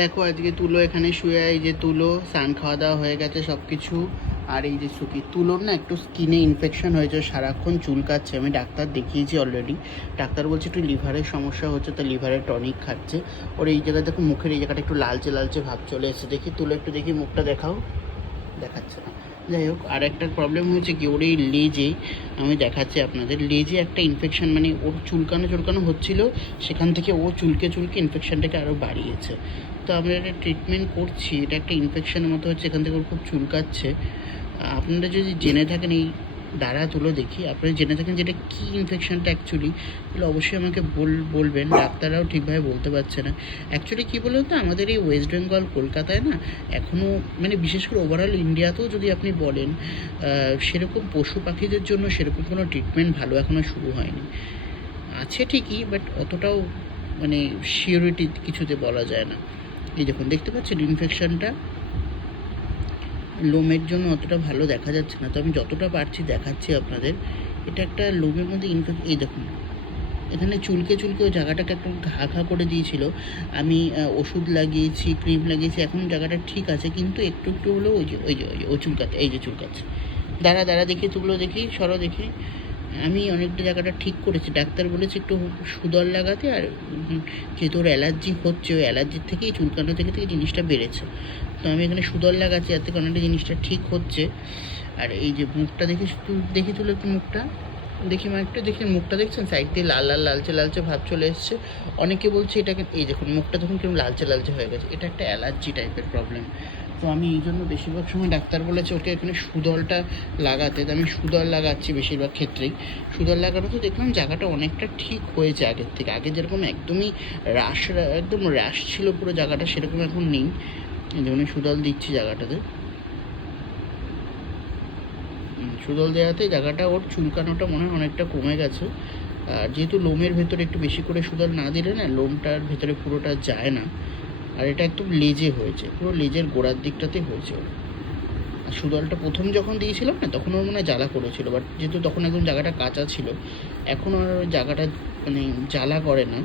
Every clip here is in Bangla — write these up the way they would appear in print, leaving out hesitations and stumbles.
দেখো আজকে তুলো এখানে শুয়ে, এই যে তুলো স্নান খাওয়া দাওয়া হয়ে গেছে সব কিছু। আর এই যে সুখী, তুলোর না একটু স্কিনে ইনফেকশন হয়েছে, সারাক্ষণ চুলকাচ্ছে। আমি ডাক্তার দেখিয়েছি অলরেডি, ডাক্তার বলছে একটু লিভারের সমস্যা হচ্ছে, তো লিভারের টনিক খাচ্ছে। ওর এই জায়গায় দেখো, মুখের এই জায়গাটা একটু লালচে লালচে ভাব চলে এসেছে। দেখি তুলো, একটু দেখি মুখটা দেখাও, দেখাচ্ছে না। যাই হোক, আর একটা প্রবলেম হয়েছে কি, ওর এই লেজে, আমি দেখাচ্ছি আপনাদের, লেজে একটা ইনফেকশন, মানে ওর চুলকানো চুলকানো হচ্ছিলো, সেখান থেকে ও চুলকে চুলকে ইনফেকশনটাকে আরও বাড়িয়েছে। তো আমরা একটা ট্রিটমেন্ট করছি, এটা একটা ইনফেকশনের মতো হচ্ছে, এখান থেকে ওর খুব চুলকাচ্ছে। আপনারা যদি জেনে থাকেন, এই দ্বারা তুলো দেখি, আপনারা জেনে থাকেন যে এটা কী ইনফেকশনটা অ্যাকচুয়ালি, তাহলে অবশ্যই আমাকে বলবেন। ডাক্তাররাও ঠিকভাবে বলতে পারছে না অ্যাকচুয়ালি কী বলুন তো। আমাদের এই ওয়েস্ট বেঙ্গল, কলকাতায় না এখনও, মানে বিশেষ করে ওভারঅল ইন্ডিয়াতেও যদি আপনি বলেন, সেরকম পশু পাখিদের জন্য সেরকম কোনো ট্রিটমেন্ট ভালো এখনও শুরু হয়নি। আছে ঠিকই, বাট অতটাও মানে সিওরিটি কিছুতে বলা যায় না। এই দেখুন, দেখতে পাচ্ছেন ইনফেকশনটা লোমের জন্য অতটা ভালো দেখা যাচ্ছে না, তো আমি যতটা পারছি দেখাচ্ছি আপনাদের। এটা একটা লোমের মধ্যে এই দেখুন, এখানে চুলকে চুলকে ওই জায়গাটাকে একটু ঘা ঘা করে দিয়েছিল। আমি ওষুধ লাগিয়েছি, ক্রিম লাগিয়েছি, এখন জায়গাটা ঠিক আছে, কিন্তু একটু একটু হলেও ওই যে ও চুলকাচ্ছে, এই যে চুলকাচ্ছে। দাঁড়া দেখি, তুলো দেখি, সরো দেখি। আমি অনেকটা জায়গাটা ঠিক করেছি, ডাক্তার বলেছে একটু সুদল লাগাতে। আর যেহেতু ওর অ্যালার্জি হচ্ছে, ওই অ্যালার্জির থেকেই চুলকানো থেকে জিনিসটা বেড়েছে। তো আমি এখানে সুদল লাগাচ্ছি, যাতে অনেকটা জিনিসটা ঠিক হচ্ছে। আর এই যে মুখটা দেখি তুলো একটু মুখটা দেখি, একটু দেখি মুখটা, দেখছেন সাইড দিয়ে লাল লাল লালচে লালচে ভাব চলে এসছে। অনেকে বলছে এটাকে, এই দেখুন মুখটা তখন কেমন লালচে লালচে হয়ে গেছে, এটা একটা অ্যালার্জি টাইপের প্রবলেম। তো আমি এই জন্য বেশিরভাগ সময় ডাক্তার বলেছে ওকে এখানে সুদলটা লাগাতে, তো আমি সুদল লাগাচ্ছি বেশিরভাগ ক্ষেত্রেই। সুদল লাগানো তো দেখলাম জায়গাটা অনেকটা ঠিক হয়েছে আগের থেকে। আগে যেরকম একদমই একদম র্যাশ ছিল পুরো জায়গাটা, সেরকম এখন নেই। যেমন সুদল দিচ্ছি জায়গাটাতে, সুদল দেওয়াতে জায়গাটা, ওর চুলকানোটা মনে হয় অনেকটা কমে গেছে। আর যেহেতু লোমের ভেতরে একটু বেশি করে সুদল না দিলে না, লোমটার ভেতরে পুরোটা যায় না। আর এটা একদম লেজে হয়েছে, পুরো লেজের গোড়ার দিকটাতে হয়েছে ওর। আর সুদলটা প্রথম যখন দিয়েছিলাম না, তখন ওর মনে হয় জ্বালা করেছিল, বাট যেহেতু তখন একদম জায়গাটা কাঁচা ছিল, এখন আর জায়গাটা মানে জ্বালা করে না।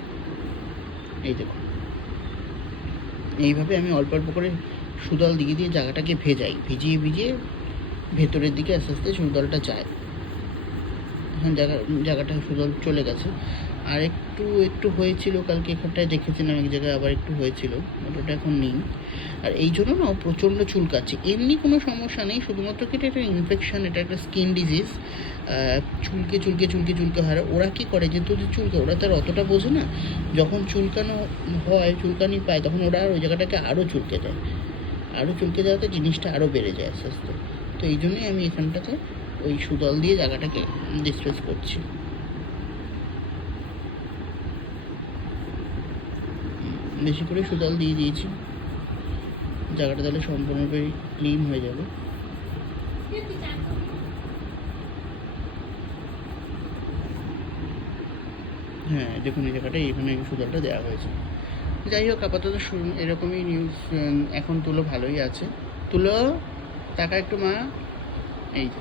এই দেখুন, এইভাবে আমি অল্প অল্প করে সুদল দিয়ে জায়গাটাকে ভিজিয়ে ভেতরের দিকে আস্তে আস্তে সুদলটা যায়। এখন জায়গাটা সুদল চলে গেছে। আর একটু হয়েছিল কালকে, এখানটায় দেখেছিলাম এক জায়গায় আবার একটু হয়েছিল, ওটা এখন নেই। আর এই জন্য না প্রচণ্ড চুলকাচ্ছে, এমনি কোনো সমস্যা নেই, শুধুমাত্র কি এটা একটা ইনফেকশন, এটা একটা স্কিন ডিজিজ। চুলকে চুলকে চুলকে চুলকে হয়। ওরা কী করে, যেহেতু চুলকে, ওরা তো আর অতটা বোঝে না। যখন চুলকানো হয়, চুলকানি পায়, তখন ওরা আর ওই জায়গাটাকে আরও চুলকে দেয়, আরও চুলকে যাওয়াতে জিনিসটা আরও বেড়ে যায় আস্তে আস্তে। তো এই জন্যই আমি এখানটাতে ওই সুদল দিয়ে জায়গাটাকে ডিসপ্রেস করছি। বেশি করে সুদল দিয়ে দিয়েছি, জায়গাটা তাহলে সম্পূর্ণরূপে ক্লিন হয়ে যাবে। হ্যাঁ দেখুন, এই জায়গাটা এখানে সুদলটা দেওয়া হয়েছে। যাই হোক, আপাতত এরকমই নিউজ। এখন তুলো ভালোই আছে। তুলো টাকা একটু মা, এই যে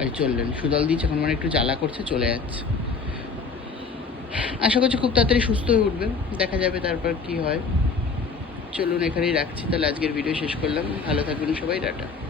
আজ চললেন, সুদল দিচ্ছে, এখন মানে একটু জ্বালা করছে, চলে যাচ্ছে। আশা করছি খুব তাড়াতাড়ি সুস্থ হয়ে উঠবে, দেখা যাবে তারপর কি হয়। চলুন এখানেই রাখছি, তাহলে আজকের ভিডিও শেষ করলাম। ভালো থাকবেন সবাই, টাটা।